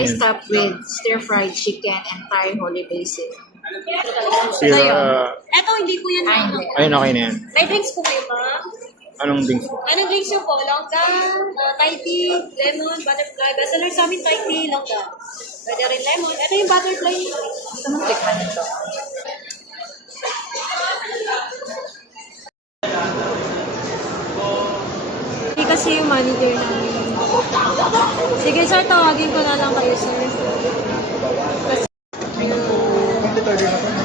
Rice topped with stir-fried chicken and Thai holy basil. Sira. Eto, hindi po yan. Ayun, okay na yan. May drinks po kayo ba? Anong drinks? Anong drinks nyo po? Longga, Thai tea, lemon, butterfly. Bestseller sa amin, Thai tea, longga. Pwede rin lemon. Ito yung butterfly. Gusto mo tikman ito? Hindi kasi yung manager namin. Sige sir, tawagin ko na lang kayo sir. Complete order na po.